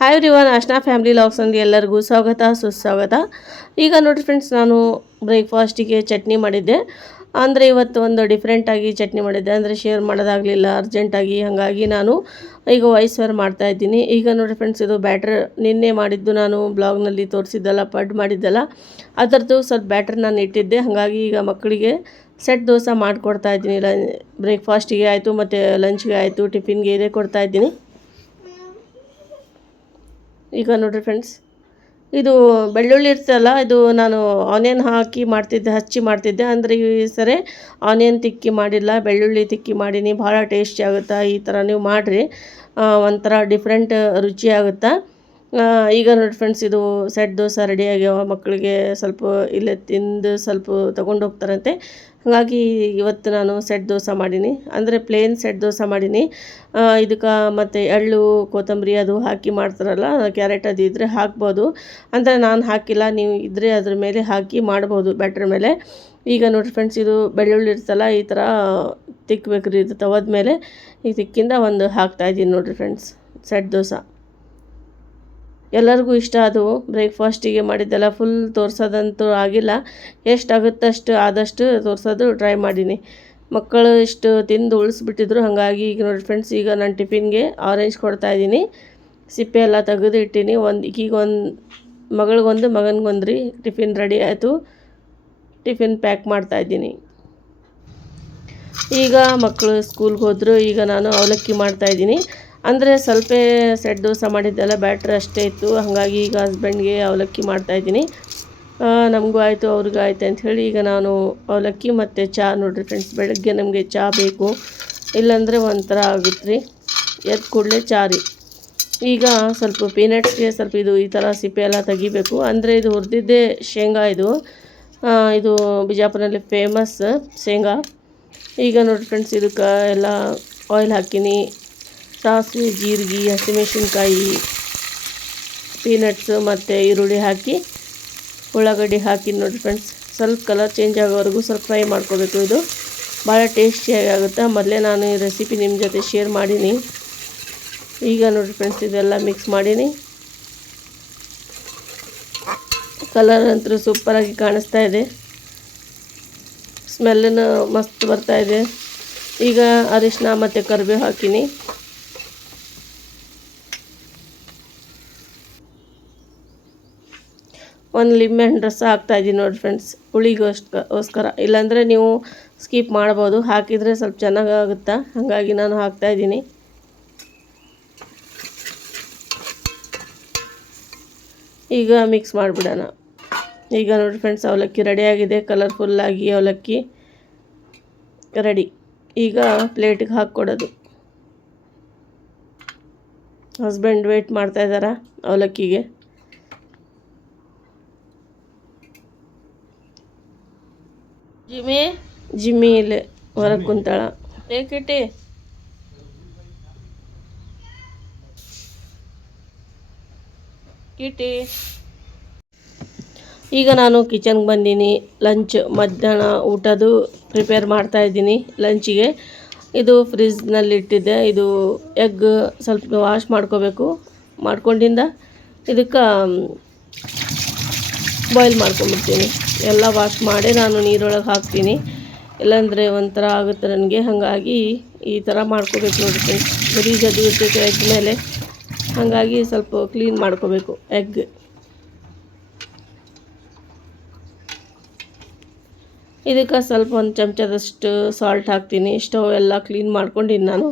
Hi Rivan Ashna family vlogs ಅಂದು ಎಲ್ಲರಿಗೂ ಸ್ವಾಗತ, ಸುಸ್ವಾಗತ. ಈಗ ನೋಡಿ ಫ್ರೆಂಡ್ಸ್ ನಾನು ಬ್ರೇಕ್ಫಾಸ್ಟಿಗೆ ಚಟ್ನಿ ಮಾಡಿದ್ದೆ. ಅಂದರೆ ಇವತ್ತು ಒಂದು ಡಿಫ್ರೆಂಟಾಗಿ ಚಟ್ನಿ ಮಾಡಿದ್ದೆ. ಅಂದರೆ ಶೇರ್ ಮಾಡೋದಾಗಲಿಲ್ಲ ಅರ್ಜೆಂಟಾಗಿ ಹಾಗಾಗಿ ನಾನು ಈಗ ವಾಯ್ಸ್ ಮಾಡ್ತಾ ಇದ್ದೀನಿ. ಈಗ ನೋಡಿ ಫ್ರೆಂಡ್ಸ್ ಇದು ಬ್ಯಾಟ್ರ್ ನಿನ್ನೆ ಮಾಡಿದ್ದು ನಾನು ಬ್ಲಾಗ್ನಲ್ಲಿ ತೋರಿಸಿದ್ದಲ್ಲ, ಪಡ್ ಮಾಡಿದ್ದಲ್ಲ. ಅದರದ್ದು ಸ್ವಲ್ಪ ಬ್ಯಾಟ್ರ್ ನಾನು ಇಟ್ಟಿದ್ದೆ. ಹಾಗಾಗಿ ಈಗ ಮಕ್ಕಳಿಗೆ ಸೆಟ್ ದೋಸೆ ಮಾಡಿಕೊಡ್ತಾ ಇದ್ದೀನಿ. ಲ ಬ್ರೇಕ್ಫಾಸ್ಟಿಗೆ ಆಯಿತು, ಮತ್ತು ಲಂಚ್ಗೆ ಆಯಿತು ಟಿಫಿನ್ಗೆ ಇದೇ ಕೊಡ್ತಾ ಇದ್ದೀನಿ. ಈಗ ನೋಡಿರಿ ಫ್ರೆಂಡ್ಸ್ ಇದು ಬೆಳ್ಳುಳ್ಳಿ ಇರ್ತಲ್ಲ ಇದು ನಾನು ಆನಿಯನ್ ಹಾಕಿ ಮಾಡ್ತಿದ್ದೆ, ಹಚ್ಚಿ ಮಾಡ್ತಿದ್ದೆ. ಅಂದರೆ ಈ ಸರಿ ಆನಿಯನ್ ತಿಕ್ಕಿ ಮಾಡಿಲ್ಲ, ಬೆಳ್ಳುಳ್ಳಿ ತಿಕ್ಕಿ ಮಾಡೀನಿ. ಭಾಳ ಟೇಸ್ಟಿ ಆಗುತ್ತಾ? ಈ ಥರ ನೀವು ಮಾಡಿರಿ. ಒಂಥರ ಡಿಫ್ರೆಂಟ್ ರುಚಿ ಆಗುತ್ತಾ? ಈಗ ನೋಡಿ ಫ್ರೆಂಡ್ಸ್ ಇದು ಸೆಟ್ ದೋಸೆ ರೆಡಿ ಆಗ್ಯಾವ ಮಕ್ಕಳಿಗೆ ಸ್ವಲ್ಪ ಇಲ್ಲೇ ತಿಂದು ಸ್ವಲ್ಪ ತೊಗೊಂಡು ಹೋಗ್ತಾರಂತೆ. ಹಾಗಾಗಿ ಇವತ್ತು ನಾನು ಸೆಟ್ ದೋಸೆ ಮಾಡೀನಿ. ಅಂದರೆ ಪ್ಲೇನ್ ಸೆಟ್ ದೋಸೆ ಮಾಡೀನಿ. ಇದಕ್ಕೆ ಮತ್ತು ಎಳ್ಳು, ಕೊತ್ತಂಬರಿ ಅದು ಹಾಕಿ ಮಾಡ್ತಾರಲ್ಲ ಕ್ಯಾರೆಟ್ ಅದು ಇದ್ದರೆ ಹಾಕ್ಬೋದು. ಅಂದರೆ ನಾನು ಹಾಕಿಲ್ಲ, ನೀವು ಇದ್ದರೆ ಅದ್ರ ಮೇಲೆ ಹಾಕಿ ಮಾಡ್ಬೋದು ಬ್ಯಾಟ್ರ್ ಮೇಲೆ. ಈಗ ನೋಡಿ ಫ್ರೆಂಡ್ಸ್ ಇದು ಬೆಳ್ಳುಳ್ಳಿ ಇರ್ತಲ್ಲ, ಈ ಥರ ತಿಕ್ಕಬೇಕು ರೀ ಇದು ತವದ ಮೇಲೆ ಈ ತಿಕ್ಕಿಂದ ಒಂದು ಹಾಕ್ತಾಯಿದ್ದೀನಿ ನೋಡಿರಿ ಫ್ರೆಂಡ್ಸ್ ಸೆಟ್ ದೋಸೆ. ಎಲ್ಲರಿಗೂ ಇಷ್ಟ. ಅದು ಬ್ರೇಕ್ಫಾಸ್ಟಿಗೆ ಮಾಡಿದ್ದೆಲ್ಲ ಫುಲ್ ತೋರ್ಸೋದಂತೂ ಆಗಿಲ್ಲ. ಎಷ್ಟು ಅಷ್ಟು ಆದಷ್ಟು ತೋರಿಸೋದು ಟ್ರೈ ಮಾಡೀನಿ. ಮಕ್ಕಳು ಇಷ್ಟು ತಿಂದು ಉಳಿಸ್ಬಿಟ್ಟಿದ್ರು, ಹಾಗಾಗಿ ಈಗ ನೋಡಿ ಫ್ರೆಂಡ್ಸ್ ಈಗ ನಾನು ಟಿಫಿನ್ಗೆ ಆರೆಂಜ್ ಕೊಡ್ತಾ ಇದ್ದೀನಿ. ಸಿಪ್ಪೆ ಎಲ್ಲ ತೆಗೆದು ಇಟ್ಟೀನಿ ಒಂದು ಈಗ ಒಂದು ಮಗಳಿಗೊಂದು, ಮಗನಿಗೊಂದು ರೀ ಟಿಫಿನ್ ರೆಡಿ ಆಯಿತು. ಟಿಫಿನ್ ಪ್ಯಾಕ್ ಮಾಡ್ತಾ ಇದ್ದೀನಿ. ಈಗ ಮಕ್ಕಳು ಸ್ಕೂಲ್ಗೆ ಹೋದರು, ಈಗ ನಾನು ಅವಲಕ್ಕಿ ಮಾಡ್ತಾಯಿದ್ದೀನಿ ಅಂದರೆ ಸ್ವಲ್ಪ ಸೆಡ್ ದೋಸೆ ಮಾಡಿದ್ದೆಲ್ಲ ಬ್ಯಾಟ್ರ್ ಅಷ್ಟೇ ಇತ್ತು. ಹಾಗಾಗಿ ಈಗ ಹಸ್ಬೆಂಡ್ಗೆ ಅವಲಕ್ಕಿ ಮಾಡ್ತಾಯಿದ್ದೀನಿ ನಮಗೂ ಆಯಿತು, ಅವ್ರಿಗೂ ಆಯ್ತು ಅಂಥೇಳಿ ಈಗ ನಾನು ಅವಲಕ್ಕಿ ಮತ್ತು ಚಹಾ ನೋಡಿರಿ ಫ್ರೆಂಡ್ಸ್ ಬೆಳಗ್ಗೆ ನಮಗೆ ಚಹಾ ಬೇಕು. ಇಲ್ಲಾಂದರೆ ಒಂಥರ ಆಗುತ್ತೆ ರೀ ಎದ್ದು ಕೂಡಲೇ ಚಹಾ ರೀ. ಈಗ ಸ್ವಲ್ಪ ಪೀನಟ್ಸ್ಗೆ ಸ್ವಲ್ಪ ಇದು ಈ ಥರ ಸಿಪ್ಪೆ ಎಲ್ಲ ತೆಗಿಬೇಕು. ಅಂದರೆ ಇದು ಹುರಿದಿದ್ದೇ ಶೇಂಗಾ ಇದು. ಇದು ಬಿಜಾಪುರಲ್ಲಿ ಫೇಮಸ್ ಶೇಂಗಾ. ಈಗ ನೋಡಿ ಫ್ರೆಂಡ್ಸ್ ಇದಕ್ಕೆ ಎಲ್ಲ ಆಯಿಲ್ ಹಾಕೀನಿ. ಸಾಸಿವೆ, ಜೀರಿಗೆ, ಹಸಿಮೆಣಸಿನ್ಕಾಯಿ ಪೀನಟ್ಸು ಮತ್ತು ಈರುಳ್ಳಿ ಹಾಕಿ, ಉಳ್ಳಾಗಡ್ಡಿ ಹಾಕಿ ನೋಡಿ ಫ್ರೆಂಡ್ಸ್ ಸ್ವಲ್ಪ ಕಲರ್ ಚೇಂಜ್ ಆಗೋವರೆಗೂ ಸ್ವಲ್ಪ ಫ್ರೈ ಮಾಡ್ಕೋಬೇಕು. ಇದು ಭಾಳ ಟೇಸ್ಟಿಯಾಗಿ ಆಗುತ್ತೆ. ಮೊದಲೇ ನಾನು ಈ ರೆಸಿಪಿ ನಿಮ್ಮ ಜೊತೆ ಶೇರ್ ಮಾಡೀನಿ. ಈಗ ನೋಡಿ ಫ್ರೆಂಡ್ಸ್ ಇದೆಲ್ಲ ಮಿಕ್ಸ್ ಮಾಡೀನಿ. ಕಲರ್ ಅಂತೂ ಸೂಪರಾಗಿ ಕಾಣಿಸ್ತಾ ಇದೆ. ಸ್ಮೆಲ್ಲನ್ನು ಮಸ್ತ್ ಬರ್ತಾ ಇದೆ. ಈಗ ಅರಿಶಿನ ಮತ್ತು ಕರಿಬೇವು ಹಾಕೀನಿ. ಒಂದು ಲಿಂಬೆಹಣ್ಣು ರಸ ಹಾಕ್ತಾಯಿದ್ದೀನಿ ನೋಡಿ ಫ್ರೆಂಡ್ಸ್ ಹುಳಿಗೋಸ್ಕರ ಇಲ್ಲಾಂದರೆ ನೀವು ಸ್ಕಿಪ್ ಮಾಡ್ಬೋದು. ಹಾಕಿದರೆ ಸ್ವಲ್ಪ ಚೆನ್ನಾಗಾಗುತ್ತೆ? ಹಾಗಾಗಿ ನಾನು ಹಾಕ್ತಾ ಇದ್ದೀನಿ. ಈಗ ಮಿಕ್ಸ್ ಮಾಡಿಬಿಡೋಣ. ಈಗ ನೋಡಿ ಫ್ರೆಂಡ್ಸ್ ಅವಲಕ್ಕಿ ರೆಡಿಯಾಗಿದೆ. ಕಲರ್ಫುಲ್ಲಾಗಿ ಅವಲಕ್ಕಿ ರೆಡಿ ಈಗ ಪ್ಲೇಟಿಗೆ ಹಾಕ್ಕೊಡೋದು. ಹಸ್ಬೆಂಡ್ ವೇಟ್ ಮಾಡ್ತಾ ಇದ್ದಾರಾ ಅವಲಕ್ಕಿಗೆ? ಜಿಮ್ಮಿ ಜಿಮ್ಮಿ ಇಲ್ಲಿ ಹೊರಗೆ ಕುಂತಾಳ. ಏಕಿಟ್ಟಿ ಕಿಟಿ ಈಗ ನಾನು ಕಿಚನ್ಗೆ ಬಂದೀನಿ. ಲಂಚ್ ಮಧ್ಯಾಹ್ನ ಊಟದ್ದು ಪ್ರಿಪೇರ್ ಮಾಡ್ತಾ ಇದ್ದೀನಿ ಲಂಚಿಗೆ. ಇದು ಫ್ರಿಜ್ನಲ್ಲಿ ಇಟ್ಟಿದ್ದೆ. ಇದು ಎಗ್ ಸ್ವಲ್ಪ ವಾಶ್ ಮಾಡ್ಕೋಬೇಕು. ಮಾಡ್ಕೊಂಡಿಂದ. ಇದಕ್ಕೆ ಬಾಯ್ಲ್ ಮಾಡ್ಕೊಂಬಿಡ್ತೀನಿ ಎಲ್ಲ ವಾಶ್ ಮಾಡಿ ನಾನು ನೀರೊಳಗೆ ಹಾಕ್ತೀನಿ. ಇಲ್ಲಾಂದರೆ ಒಂಥರ ಆಗುತ್ತೆ ನನಗೆ. ಹಾಗಾಗಿ ಈ ಥರ ಮಾಡ್ಕೋಬೇಕು ನೋಡಿ ಫ್ರೆಂಡ್ಸ್ ಗಲೀಜ್ ಅದು ಇರ್ತೈತೆ ಎಗ್ ಮೇಲೆ ಹಾಗಾಗಿ ಸ್ವಲ್ಪ ಕ್ಲೀನ್ ಮಾಡ್ಕೋಬೇಕು ಎಗ್ ಇದಕ್ಕೆ ಸ್ವಲ್ಪ ಒಂದು ಚಮಚದಷ್ಟು ಸಾಲ್ಟ್ ಹಾಕ್ತೀನಿ. ಸ್ಟವ್ ಎಲ್ಲ ಕ್ಲೀನ್ ಮಾಡ್ಕೊಂಡಿನಿ ನಾನು.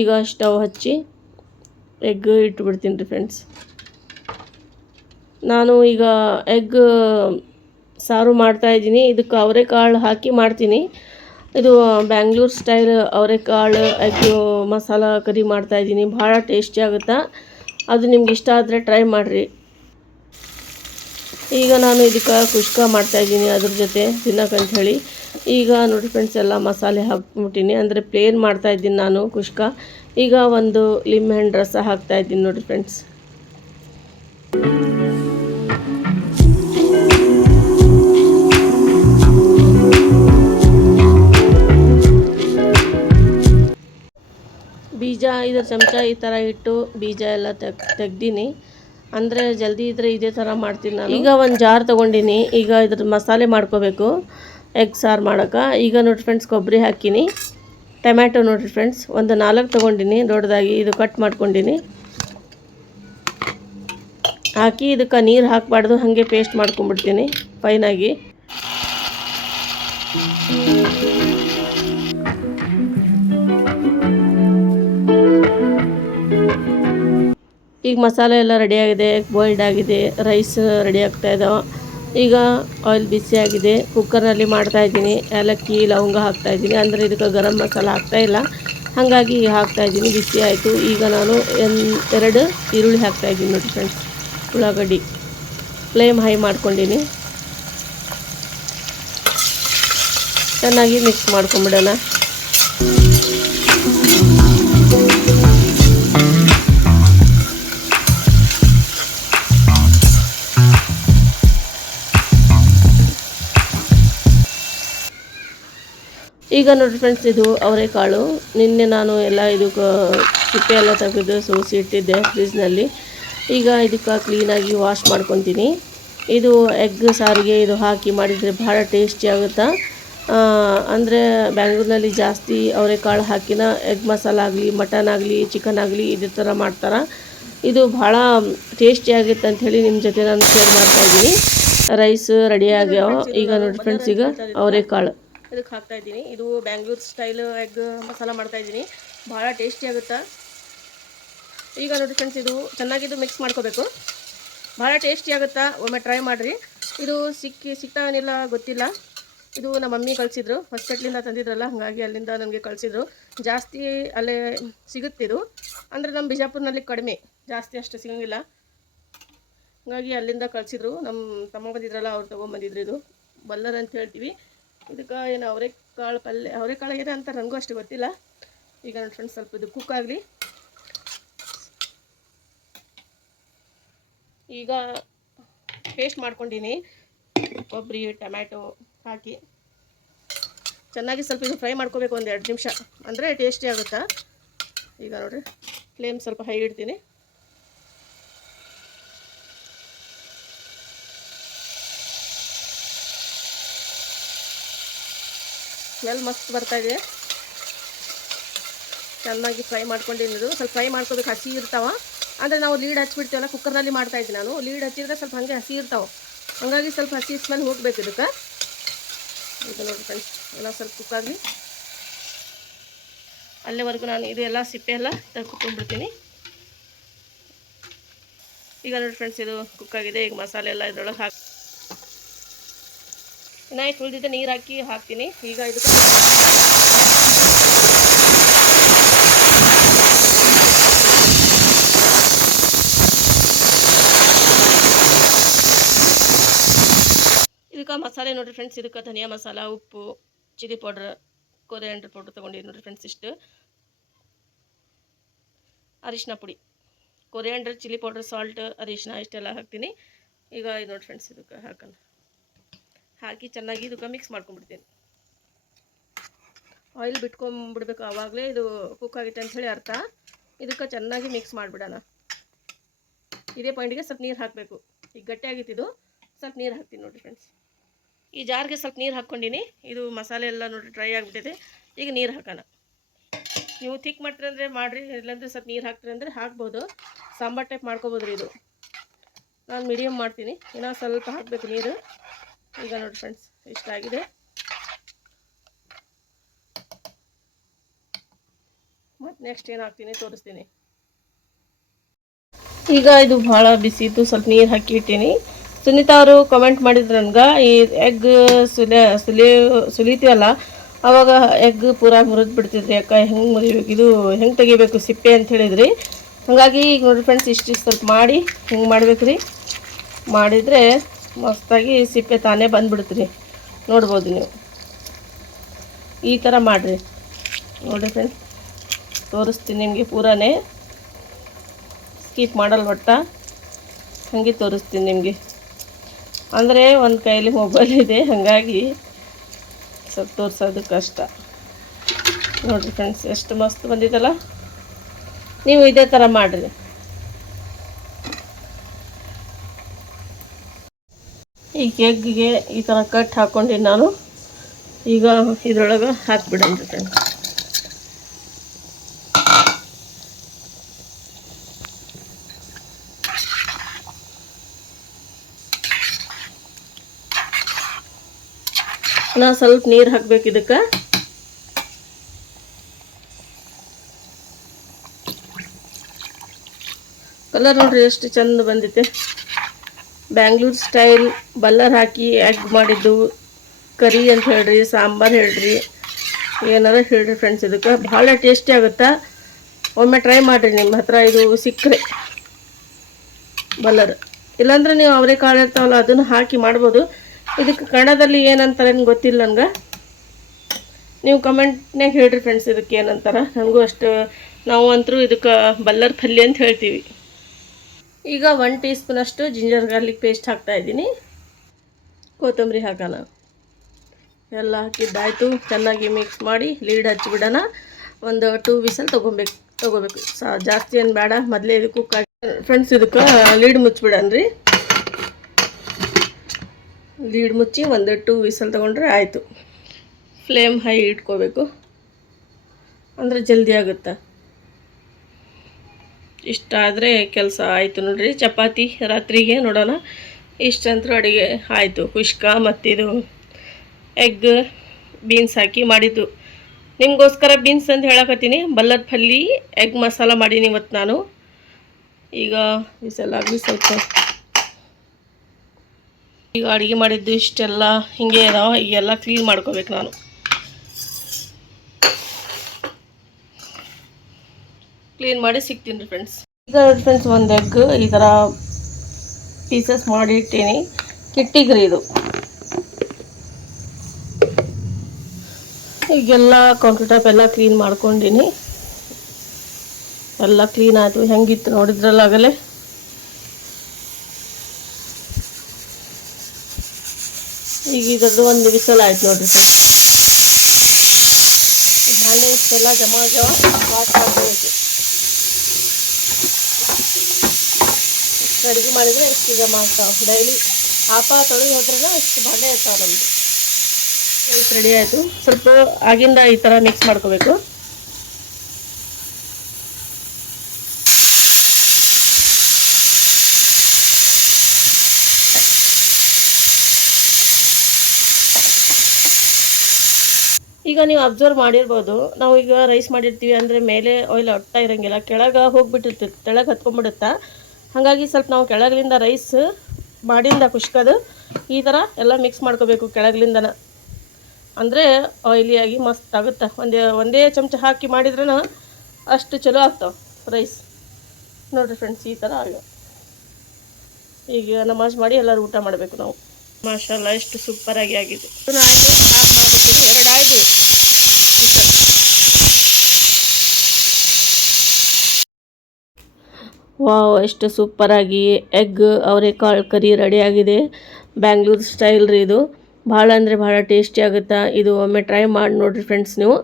ಈಗ ಸ್ಟವ್ ಹಚ್ಚಿ ಎಗ್ ಇಟ್ಬಿಡ್ತೀನಿ ರೀ ಫ್ರೆಂಡ್ಸ್ ನಾನು ಈಗ ಎಗ್ ಸಾರು ಮಾಡ್ತಾಯಿದ್ದೀನಿ ಇದಕ್ಕೆ ಅವರೆಕಾಳು ಹಾಕಿ ಮಾಡ್ತೀನಿ. ಇದು ಬ್ಯಾಂಗ್ಳೂರು ಸ್ಟೈಲ್ ಅವರೆಕಾಳು ಎಗ್ ಮಸಾಲ ಕರಿ ಮಾಡ್ತಾಯಿದ್ದೀನಿ ಭಾಳ ಟೇಸ್ಟಿ ಆಗುತ್ತಾ? ಅದು ನಿಮ್ಗೆ ಇಷ್ಟ ಆದರೆ ಟ್ರೈ ಮಾಡಿರಿ. ಈಗ ನಾನು ಇದಕ್ಕೆ ಕುಷ್ಕ ಮಾಡ್ತಾಯಿದ್ದೀನಿ ಅದ್ರ ಜೊತೆ ತಿನ್ನಕ್ಕಂತ ಹೇಳಿ ಈಗ ನೋಡಿ ಫ್ರೆಂಡ್ಸ್ ಎಲ್ಲ ಮಸಾಲೆ ಹಾಕ್ಬಿಟ್ಟಿನಿ. ಅಂದರೆ ಪ್ಲೇನ್ ಮಾಡ್ತಾಯಿದ್ದೀನಿ ನಾನು ಕುಷ್ಕ. ಈಗ ಒಂದು ಲಿಂಬೆಹಣ್ಣು ರಸ ಹಾಕ್ತಾಯಿದ್ದೀನಿ ನೋಡಿ ಫ್ರೆಂಡ್ಸ್ ಇದ್ರ ಚಮಚ ಈ ಥರ ಇಟ್ಟು ಬೀಜ ಎಲ್ಲ ತೆಗ್ ತೆಗ್ದೀನಿ. ಅಂದರೆ ಜಲ್ದಿ ಇದ್ದರೆ ಇದೇ ಥರ ಮಾಡ್ತೀನಿ ನಾನು. ಈಗ ಒಂದು ಜಾರ್ ತೊಗೊಂಡಿನಿ. ಈಗ ಇದ್ರ ಮಸಾಲೆ ಮಾಡ್ಕೋಬೇಕು. ಎಗ್ ಸಾರು ಮಾಡೋಕೆ. ಈಗ ನೋಡಿ ಫ್ರೆಂಡ್ಸ್ ಕೊಬ್ಬರಿ ಹಾಕೀನಿ. ಟೊಮ್ಯಾಟೊ ನೋಡಿರಿ ಫ್ರೆಂಡ್ಸ್ ಒಂದು ನಾಲ್ಕು ತೊಗೊಂಡಿನಿ. ದೊಡ್ಡದಾಗಿ ಇದು ಕಟ್ ಮಾಡ್ಕೊಂಡಿನಿ. ಹಾಕಿ ಇದಕ್ಕೆ ನೀರು ಹಾಕಬಾರ್ದು. ಹಾಗೆ ಪೇಸ್ಟ್ ಮಾಡ್ಕೊಂಬಿಡ್ತೀನಿ ಫೈನಾಗಿ ಈಗ ಮಸಾಲೆ ಎಲ್ಲ ರೆಡಿಯಾಗಿದೆ ಬಾಯ್ಲ್ಡ್ ಆಗಿದೆ ರೈಸ್ ರೆಡಿ ಆಗ್ತಾ ಇದಾವೆ ಈಗ ಆಯಿಲ್ ಬಿಸಿಯಾಗಿದೆ ಕುಕ್ಕರ್ನಲ್ಲಿ ಮಾಡ್ತಾ ಇದ್ದೀನಿ. ಏಲಕ್ಕಿ, ಲವಂಗ ಹಾಕ್ತಾಯಿದ್ದೀನಿ ಅಂದರೆ ಇದಕ್ಕೆ ಗರಂ ಮಸಾಲ ಹಾಕ್ತಾಯಿಲ್ಲ ಹಾಗಾಗಿ ಹಾಕ್ತಾ ಇದ್ದೀನಿ. ಬಿಸಿ ಆಯಿತು. ಈಗ ನಾನು ಎನ್, ಎರಡು ಈರುಳ್ಳಿ ಹಾಕ್ತಾಯಿದ್ದೀನಿ ನೋಡಿ ಫ್ರೆಂಡ್ಸ್ ಉಳ್ಳಾಗಡ್ಡಿ. ಫ್ಲೇಮ್ ಹೈ ಮಾಡ್ಕೊಂಡಿನಿ. ಚೆನ್ನಾಗಿ ಮಿಕ್ಸ್ ಮಾಡ್ಕೊಂಬಿಡೋಣ. ಈಗ ನೋಡಿ ಫ್ರೆಂಡ್ಸ್ ಇದು ಅವರೆಕಾಳು ನಿನ್ನೆ ನಾನು ಎಲ್ಲ ಇದು ಸಿಪ್ಪೆ ಎಲ್ಲ ತೆಗೆದು ಸೋಸಿ ಇಟ್ಟಿದ್ದೆ ಫ್ರಿಜ್ನಲ್ಲಿ ಈಗ ಇದಕ್ಕೆ ಕ್ಲೀನಾಗಿ ವಾಶ್ ಮಾಡ್ಕೊತೀನಿ. ಇದು ಎಗ್ ಸಾರಿಗೆ ಇದು ಹಾಕಿ ಮಾಡಿದರೆ ಭಾಳ ಟೇಸ್ಟಿ ಆಗುತ್ತೆ? ಅಂದರೆ ಬ್ಯಾಂಗ್ಳೂರಿನಲ್ಲಿ ಜಾಸ್ತಿ ಅವರೆಕಾಳು ಹಾಕಿನ ಎಗ್ ಮಸಾಲ ಆಗಲಿ ಮಟನ್ ಆಗಲಿ ಚಿಕನ್ ಆಗಲಿ ಇದೇ ಥರ ಮಾಡ್ತಾರೆ? ಇದು ಭಾಳ ಟೇಸ್ಟಿ ಆಗಿತ್ತು ಅಂಥೇಳಿ ನಿಮ್ಮ ಜೊತೆ ನಾನು ಶೇರ್ ಮಾಡ್ತಾ ಇದ್ದೀನಿ. ರೈಸ್ ರೆಡಿ ಆಗ್ಯಾವ. ಈಗ ನೋಡಿ ಫ್ರೆಂಡ್ಸ್ ಈಗ ಅವರೆಕಾಳು ಇದಕ್ಕೆ ಹಾಕ್ತಾ ಇದ್ದೀನಿ. ಇದು ಬ್ಯಾಂಗ್ಳೂರ್ ಸ್ಟೈಲ್ ಎಗ್ ಮಸಾಲ ಮಾಡ್ತಾ ಇದ್ದೀನಿ. ಭಾಳ ಟೇಸ್ಟಿ ಆಗುತ್ತೆ? ಈಗ ನೋಡಿ ಫ್ರೆಂಡ್ಸ್ ಇದು ಚೆನ್ನಾಗಿದ್ದು ಮಿಕ್ಸ್ ಮಾಡ್ಕೋಬೇಕು. ಭಾಳ ಟೇಸ್ಟಿ ಆಗುತ್ತಾ? ಒಮ್ಮೆ ಟ್ರೈ ಮಾಡಿರಿ. ಇದು ಸಿಕ್ಕಿ ಸಿಗ್ತಾವೇನಿಲ್ಲ ಗೊತ್ತಿಲ್ಲ. ಇದು ನಮ್ಮ ಮಮ್ಮಿ ಕಳಿಸಿದ್ರು. ಹೊಸಪೇಟ್ಲಿಂದ ತಂದಿದ್ರಲ್ಲ, ಹಾಗಾಗಿ ಅಲ್ಲಿಂದ ನನಗೆ ಕಳಿಸಿದ್ರು. ಜಾಸ್ತಿ ಅಲ್ಲೇ ಸಿಗುತ್ತಿದು. ಅಂದರೆ ನಮ್ಮ ಬಿಜಾಪುರ್ನಲ್ಲಿ ಕಡಿಮೆ. ಜಾಸ್ತಿ ಅಷ್ಟು ಸಿಗೋಂಗಿಲ್ಲ. ಹಾಗಾಗಿ ಅಲ್ಲಿಂದ ಕಳಿಸಿದ್ರು. ನಮ್ಮ ತಮ್ಮ ಬಂದಿದ್ರಲ್ಲ, ಅವ್ರು ತೊಗೊಂಬಂದಿದ್ರು ಇದು. ಬಲ್ಲರ್ ಅಂತ ಹೇಳ್ತೀವಿ. ಇದಕ್ಕೆ ಏನು ಅವರೆಕಾಳು ಪಲ್ಯ ಅವರೆಕಾಳು ಏನೇ ಅಂತ ನನಗೂ ಅಷ್ಟು ಗೊತ್ತಿಲ್ಲ. ಈಗ ನನ್ನ ಫ್ರೆಂಡ್ಸ್ ಸ್ವಲ್ಪ ಇದು ಕುಕ್ ಆಗಲಿ. ಈಗ ಪೇಸ್ಟ್ ಮಾಡ್ಕೊಂಡಿನಿ. ಕೊಬ್ಬರಿ, ಟೊಮ್ಯಾಟೊ ಹಾಕಿ. ಚೆನ್ನಾಗಿ ಸ್ವಲ್ಪ ಇದು ಫ್ರೈ ಮಾಡ್ಕೋಬೇಕು ಒಂದು ಎರಡು ನಿಮಿಷ. ಅಂದರೆ ಟೇಸ್ಟಿ ಆಗುತ್ತಾ? ಈಗ ನೋಡಿರಿ ಫ್ಲೇಮ್ ಸ್ವಲ್ಪ ಹೈ ಇಡ್ತೀನಿ. ಸ್ಮೆಲ್ ಮಸ್ತ್ ಬರ್ತಾ ಇದೆ. ಚೆನ್ನಾಗಿ ಫ್ರೈ ಮಾಡ್ಕೊಂಡಿದ್ದು ಸ್ವಲ್ಪ ಫ್ರೈ ಮಾಡ್ಕೋಬೇಕು, ಹಸಿ ಇರ್ತಾವ. ಅಂದರೆ ನಾವು ಲೀಡ್ ಹಚ್ಚಿಬಿಡ್ತೀವಲ್ಲ ಕುಕ್ಕರ್ನಲ್ಲಿ ಮಾಡ್ತಾ ಇದ್ದೀನಿ ನಾನು. ಲೀಡ್ ಹಚ್ಚಿದ್ರೆ ಸ್ವಲ್ಪ ಹಾಗೆ ಹಸಿ ಇರ್ತಾವೆ. ಹಾಗಾಗಿ ಸ್ವಲ್ಪ ಹಸಿ ಸ್ಮೆಲ್ ಹೋಗ್ಬೇಕು ಇದಕ್ಕೆ. ಇದು ನೋಡಿ ಫ್ರೆಂಡ್ಸ್ ಎಲ್ಲ ಸ್ವಲ್ಪ ಕುಕ್ಕಾಗಲಿ ಅಲ್ಲಿವರೆಗೂ ನಾನು ಇದು ಎಲ್ಲ ಸಿಪ್ಪೆ ಎಲ್ಲ ತೆಗೆದುಕೊಂಡ್ಬಿಡ್ತೀನಿ. ಈಗ ನೋಡಿ ಫ್ರೆಂಡ್ಸ್ ಇದು ಕುಕ್ಕಾಗಿದೆ ಈಗ ಮಸಾಲೆ ಎಲ್ಲ ಇದ್ರೊಳಗೆ ಹಾಕಿ ಇನ್ನು ಉಳಿದಿದ್ದ ನೀರು ಹಾಕಿ ಹಾಕ್ತೀನಿ. ಈಗ ಇದಕ್ಕೆ ಇದಕ್ಕೆ ಮಸಾಲೆ ನೋಡಿರಿ ಫ್ರೆಂಡ್ಸ್ ಇದಕ್ಕೆ ಧನಿಯಾ ಮಸಾಲ, ಉಪ್ಪು, ಚಿಲ್ಲಿ ಪೌಡ್ರ್, ಕೊರಿಯಾಂಡ್ರ್ ಪೌಡ್ರ್ ತೊಗೊಂಡಿದ್ದೀನಿ ನೋಡಿರಿ ಫ್ರೆಂಡ್ಸ್ ಇಷ್ಟು. ಅರಿಶಿನ ಪುಡಿ, ಕೊರಿಯಾಂಡ್ರ್, ಚಿಲ್ಲಿ ಪೌಡ್ರ್ ಸಾಲ್ಟ್ ಅರಿಶಿನ ಇಷ್ಟೆಲ್ಲ ಹಾಕ್ತೀನಿ. ಈಗ ಇದು ನೋಡಿ ಫ್ರೆಂಡ್ಸ್ ಇದಕ್ಕೆ ಹಾಕೋಣ. ಹಾಕಿ ಚೆನ್ನಾಗಿ ಇದಕ್ಕೆ ಮಿಕ್ಸ್ ಮಾಡ್ಕೊಂಡ್ಬಿಡ್ತೀನಿ. ಆಯಿಲ್ ಬಿಟ್ಕೊಂಬಿಡ್ಬೇಕು ಆವಾಗಲೇ ಇದು ಕುಕ್ ಆಗುತ್ತೆ ಅಂಥೇಳಿ ಅರ್ಥ. ಇದಕ್ಕೆ ಚೆನ್ನಾಗಿ ಮಿಕ್ಸ್ ಮಾಡಿಬಿಡೋಣ. ಇದೇ ಪಾಯಿಂಟಿಗೆ ಸ್ವಲ್ಪ ನೀರು ಹಾಕಬೇಕು. ಈಗ ಗಟ್ಟಿ ಇದು. ಸ್ವಲ್ಪ ನೀರು ಹಾಕ್ತೀನಿ ನೋಡಿರಿ ಫ್ರೆಂಡ್ಸ್ ಈ ಜಾರ್ಗೆ ಸ್ವಲ್ಪ ನೀರು ಹಾಕ್ಕೊಂಡಿನಿ. ಇದು ಮಸಾಲೆ ಎಲ್ಲ ನೋಡಿ ಡ್ರೈ ಆಗಿಬಿಟ್ಟಿದೆ. ಈಗ ನೀರು ಹಾಕೋಣ. ನೀವು ಥಿಕ್ ಮಾಡ್ತೀರಿ ಅಂದರೆ ಮಾಡಿರಿ. ಇಲ್ಲಾಂದರೆ ಸ್ವಲ್ಪ ನೀರು ಹಾಕ್ತೀರಿ ಅಂದರೆ ಹಾಕ್ಬೋದು. ಸಾಂಬಾರು ಟೈಪ್ ಮಾಡ್ಕೊಬೋದು ಇದು. ನಾನು ಮೀಡಿಯಮ್ ಮಾಡ್ತೀನಿ. ಇನ್ನೂ ಸ್ವಲ್ಪ ಹಾಕಬೇಕು ನೀರು. ಈಗ ನೋಡಿ ಫ್ರೆಂಡ್ಸ್ ಇಷ್ಟ ಆಗಿದೆ ಮತ್ತು ನೆಕ್ಸ್ಟ್ ಏನು ಹಾಕ್ತೀನಿ ತೋರಿಸ್ತೀನಿ. ಈಗ ಇದು ಭಾಳ ಬಿಸಿ ಇತ್ತು, ಸ್ವಲ್ಪ ನೀರು ಹಾಕಿ ಇಟ್ಟೀನಿ. ಸುನೀತಾ ಅವರು ಕಮೆಂಟ್ ಮಾಡಿದ್ರು ನನ್ಗೆ, ಈ ಎಗ್ ಸುಲಿ ಸುಲಿ, ಸುಲಿತೀವಲ್ಲ, ಅವಾಗ ಎಗ್ ಪೂರ ಮುರಿದು ಬಿಡ್ತಿದ್ರಿ ಅಕ್ಕ, ಹೆಂಗೆ ಮುರಿಬೇಕು, ಇದು ಹೆಂಗೆ ತೆಗಿಬೇಕು ಸಿಪ್ಪೆ ಅಂತ ಹೇಳಿದ್ರಿ. ಹಾಗಾಗಿ ಈಗ ನೋಡಿ ಫ್ರೆಂಡ್ಸ್ ಇಷ್ಟು ಸ್ವಲ್ಪ ಮಾಡಿ, ಹಿಂಗೆ ಮಾಡ್ಬೇಕು ರೀ ಮಾಡಿದರೆ ಮಸ್ತಾಗಿ ಸಿಪ್ಪೆ ತಾನೇ ಬಂದ್ಬಿಡ್ತೀರಿ ನೋಡ್ಬೋದು ನೀವು. ಈ ಥರ ಮಾಡಿರಿ. ನೋಡಿರಿ ಫ್ರೆಂಡ್ಸ್ ತೋರಿಸ್ತೀನಿ ನಿಮಗೆ ಪೂರಾನೇ. ಸ್ಕಿಪ್ ಮಾಡಲ್ಲ ಒಟ್ಟ. ಹಾಗೆ ತೋರಿಸ್ತೀನಿ ನಿಮಗೆ. ಅಂದರೆ ಒಂದು ಕೈಯಲ್ಲಿ ಮೊಬೈಲ್ ಇದೆ, ಹಾಗಾಗಿ ಸ್ವಲ್ಪ ತೋರಿಸೋದು ಕಷ್ಟ. ನೋಡಿರಿ ಫ್ರೆಂಡ್ಸ್ ಎಷ್ಟು ಮಸ್ತ್ ಬಂದಿದ್ದಲ್ಲ ನೀವು ಇದೇ ಥರ ಮಾಡಿರಿ. ಈ ಎಗ್ಗಿಗೆ ಈ ಥರ ಕಟ್ ಹಾಕ್ಕೊಂಡು ನಾನು ಈಗ ಇದ್ರೊಳಗೆ ಹಾಕ್ಬಿಡಂತ ನಾ ಸ್ವಲ್ಪ ನೀರು ಹಾಕ್ಬೇಕು ಇದಕ್ಕೆ. ಕಲರ್ ನೋಡ್ರಿ ಎಷ್ಟು ಚಂದ ಬಂದಿದೆ ಬ್ಯಾಂಗ್ಳೂರ್ ಸ್ಟೈಲ್ ಬಲ್ಲರ್ ಹಾಕಿ ಎಗ್ ಮಾಡಿದ್ದು. ಕರಿ ಅಂತ ಹೇಳ್ರಿ, ಸಾಂಬಾರು ಹೇಳ್ರಿ, ಏನಾರ ಹೇಳ್ರಿ ಫ್ರೆಂಡ್ಸ್ ಇದಕ್ಕೆ. ಭಾಳ ಟೇಸ್ಟಿ ಆಗುತ್ತಾ? ಒಮ್ಮೆ ಟ್ರೈ ಮಾಡಿರಿ ನಿಮ್ಮ ಹತ್ರ, ಇದು ಸಿಕ್ಕರೆ ಬಲ್ಲರ್. ಇಲ್ಲಾಂದ್ರೆ ನೀವು ಅವರೇ ಕಾಳು ಇರ್ತಾವಲ್ಲ, ಅದನ್ನು ಹಾಕಿ ಮಾಡ್ಬೋದು. ಇದಕ್ಕೆ ಕನ್ನಡದಲ್ಲಿ ಏನಂತಾರೆ ಗೊತ್ತಿಲ್ಲ ನನಗೆ. ನೀವು ಕಮೆಂಟ್ನಾಗ ಹೇಳ್ರಿ ಫ್ರೆಂಡ್ಸ್ ಇದಕ್ಕೆ ಏನಂತಾರೆ. ನನಗೂ ಅಷ್ಟು, ನಾವು ಅಂತರೂ ಇದಕ್ಕೆ ಬಲ್ಲರ್ ಪಲ್ಯ ಅಂತ ಹೇಳ್ತೀವಿ. ಈಗ ಒನ್ ಟೀ ಸ್ಪೂನಷ್ಟು ಜಿಂಜರ್ ಗಾರ್ಲಿಕ್ ಪೇಸ್ಟ್ ಹಾಕ್ತಾ ಇದ್ದೀನಿ. ಕೊತ್ತಂಬರಿ ಹಾಕೋಣ. ಎಲ್ಲ ಹಾಕಿದ್ದಾಯಿತು ಚೆನ್ನಾಗಿ ಮಿಕ್ಸ್ ಮಾಡಿ ಲೀಡ್ ಹಚ್ಚಿಬಿಡೋಣ ಒಂದು ಟೂ ವಿಸಲ್ ತೊಗೊಬೇಕು, ತೊಗೋಬೇಕು. ಸಾ, ಜಾಸ್ತಿ ಏನು ಬೇಡ. ಮೊದಲೇ ಇದು ಕುಕ್ ಹಾಕಿ ಫ್ರೆಂಡ್ಸ್ ಇದಕ್ಕೆ ಲೀಡ್ ಮುಚ್ಚಿಬಿಡನ್ರಿ ಲೀಡ್ ಮುಚ್ಚಿ ಒಂದು ಟೂ ವಿಸಲ್ ತೊಗೊಂಡ್ರೆ ಆಯಿತು. ಫ್ಲೇಮ್ ಹೈ ಇಟ್ಕೋಬೇಕು. ಅಂದರೆ ಜಲ್ದಿ ಆಗುತ್ತೆ? ಇಷ್ಟಾದರೆ ಕೆಲಸ ಆಯಿತು ನೋಡಿರಿ. ಚಪಾತಿ ರಾತ್ರಿಗೆ ನೋಡೋಣ. ಇಷ್ಟಂತೂ ಅಡುಗೆ ಆಯಿತು. ಕುಷ್ಕ ಮತ್ತಿದು ಎಗ್ ಬೀನ್ಸ್ ಹಾಕಿ ಮಾಡಿದ್ದು. ನಿಮಗೋಸ್ಕರ ಬೀನ್ಸ್ ಅಂತ ಹೇಳಕತ್ತೀನಿ. ಬಲ್ಲದ ಪಲ್ಲಿ ಎಗ್ ಮಸಾಲ ಮಾಡೀನಿ ಇವತ್ತು ನಾನು. ಈಗ ಬಿಸಲಾಗಲಿ ಸ್ವಲ್ಪ ಈಗ ಅಡುಗೆ ಮಾಡಿದ್ದು ಇಷ್ಟೆಲ್ಲ ಹಿಂಗೆ ಇದಾವೆ ಈಗೆಲ್ಲ ಕ್ಲೀನ್ ಮಾಡ್ಕೋಬೇಕು ನಾನು. ಕ್ಲೀನ್ ಮಾಡಿ ಸಿಗ್ತೀನಿ ರೀ ಫ್ರೆಂಡ್ಸ್ ಈಗ ಫ್ರೆಂಡ್ಸ್ ಒಂದು ಎಗ್ ಈ ಥರ ಪೀಸಸ್ ಮಾಡಿ ಇಟ್ಟೀನಿ. ಕಿಟ್ಟಿಗ್ರಿ ಇದು. ಈಗೆಲ್ಲ ಕೌಂಟರ್ ಟಾಪ್ ಎಲ್ಲ ಕ್ಲೀನ್ ಮಾಡ್ಕೊಂಡಿನಿ. ಎಲ್ಲ ಕ್ಲೀನ್ ಆಯಿತು. ಹೆಂಗಿತ್ತು ನೋಡಿದ್ರಲ್ಲ ಆಗಲೇ? ಈಗ ಇದ್ರದ್ದು ಒಂದು ಬಿಸಲ್ ಆಯ್ತು ನೋಡ್ರಿ ಭಾಂಡೆ ಇಷ್ಟೆಲ್ಲ ಜಮಾ ಜಮಾ ವಾಶ್ ಮಾಡ್ಕೋಬೇಕು ಅಡುಗೆ ಮಾಡಿದ್ರೆ ಇಷ್ಟು ಈಗ ಮಾಡ್ತಾವೆ. ಡೈಲಿ ಆಪ ತೊಳೆದು ಹೋದ್ರೆ ಇಷ್ಟು ಭಾಂಡೆ ಇರ್ತಾವೆ ನಮ್ಮದು ರೆಡಿ ಆಯಿತು. ಸ್ವಲ್ಪ ಆಗಿಂದ ಈ ಥರ ಮಿಕ್ಸ್ ಮಾಡ್ಕೋಬೇಕು. ಈಗ ನೀವು ಅಬ್ಸರ್ವ್ ಮಾಡಿರ್ಬೋದು. ನಾವು ಈಗ ರೈಸ್ ಮಾಡಿರ್ತೀವಿ ಅಂದರೆ ಮೇಲೆ ಆಯಿಲ್ ಒಟ್ಟ ಇರೋಂಗಿಲ್ಲ. ಕೆಳಗೆ ಹೋಗಿಬಿಟ್ಟಿರ್ತೈತೆ ತೆಳಗೆ ಹತ್ಕೊಂಡ್ಬಿಡುತ್ತಾ? ಹಾಗಾಗಿ ಸ್ವಲ್ಪ ನಾವು ಕೆಳಗಲಿಂದ ರೈಸ್ ಮಾಡಿಂದ ಕುಷ್ಕದು ಈ ಥರ ಎಲ್ಲ ಮಿಕ್ಸ್ ಮಾಡ್ಕೋಬೇಕು ಕೆಳಗಲಿಂದನ. ಅಂದರೆ ಆಯಿಲಿಯಾಗಿ ಮಸ್ತ್ ಆಗುತ್ತೆ. ಒಂದೇ ಒಂದೇ ಚಮಚ ಹಾಕಿ ಮಾಡಿದ್ರೂ ಅಷ್ಟು ಚಲೋ ಆಗ್ತಾವೆ ರೈಸ್ ನೋಡಿರಿ ಫ್ರೆಂಡ್ಸ್ ಈ ಥರ ಆಗ ಈಗ ನಮಾಜ್ ಮಾಡಿ ಎಲ್ಲರೂ ಊಟ ಮಾಡಬೇಕು ನಾವು. ಮಾಷಲ್ಲ ಎಷ್ಟು ಸೂಪರಾಗಿ ಆಗಿದೆ. ಆಯಿತು ಆಫ್ ಎರಡು ಆಯಿತು ವಾವ್, ಎಷ್ಟು ಸೂಪರಾಗಿ ಎಗ್ ಅವರೆಕಾಳು ಕರಿ ರೆಡಿಯಾಗಿದೆ ಬ್ಯಾಂಗ್ಳೂರ್ ಸ್ಟೈಲ್ ರೀ ಇದು. ಭಾಳ ಅಂದರೆ ಭಾಳ ಟೇಸ್ಟಿ ಆಗುತ್ತೆ? ಇದು ಒಮ್ಮೆ ಟ್ರೈ ಮಾಡಿ ನೋಡಿರಿ ಫ್ರೆಂಡ್ಸ್ ನೀವು.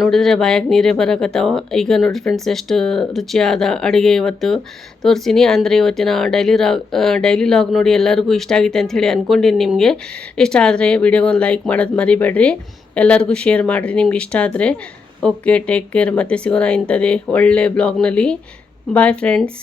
ನೋಡಿದರೆ ಬಾಯಾಗಿ ನೀರೇ ಬರಕತ್ತಾವ. ಈಗ ನೋಡಿರಿ ಫ್ರೆಂಡ್ಸ್ ಎಷ್ಟು ರುಚಿಯಾದ ಅಡುಗೆ ಇವತ್ತು. ತೋರಿಸಿನಿ, ಅಂದರೆ ಇವತ್ತಿನ ಡೈಲಿ ರಾಗ್ ಡೈಲಿ ಲಾಗ್ ನೋಡಿ ಎಲ್ಲರಿಗೂ ಇಷ್ಟ ಆಗಿತ್ತು ಅಂತ ಹೇಳಿ ಅಂದ್ಕೊಂಡಿನಿ ನಿಮಗೆ. ಇಷ್ಟ ಆದರೆ ವಿಡಿಯೋಗೊಂದು ಲೈಕ್ ಮಾಡೋದು ಮರಿಬೇಡ್ರಿ. ಎಲ್ಲರಿಗೂ ಶೇರ್ ಮಾಡಿರಿ, ನಿಮ್ಗೆ ಇಷ್ಟ ಆದರೆ. ಓಕೆ ಟೇಕ್ ಕೇರ್ ಮತ್ತೆ ಸಿಗೋಣ ಇಂಥದ್ದೇ ಒಳ್ಳೆ ಬ್ಲಾಗ್ನಲ್ಲಿ ಬಾಯ್ ಫ್ರೆಂಡ್ಸ್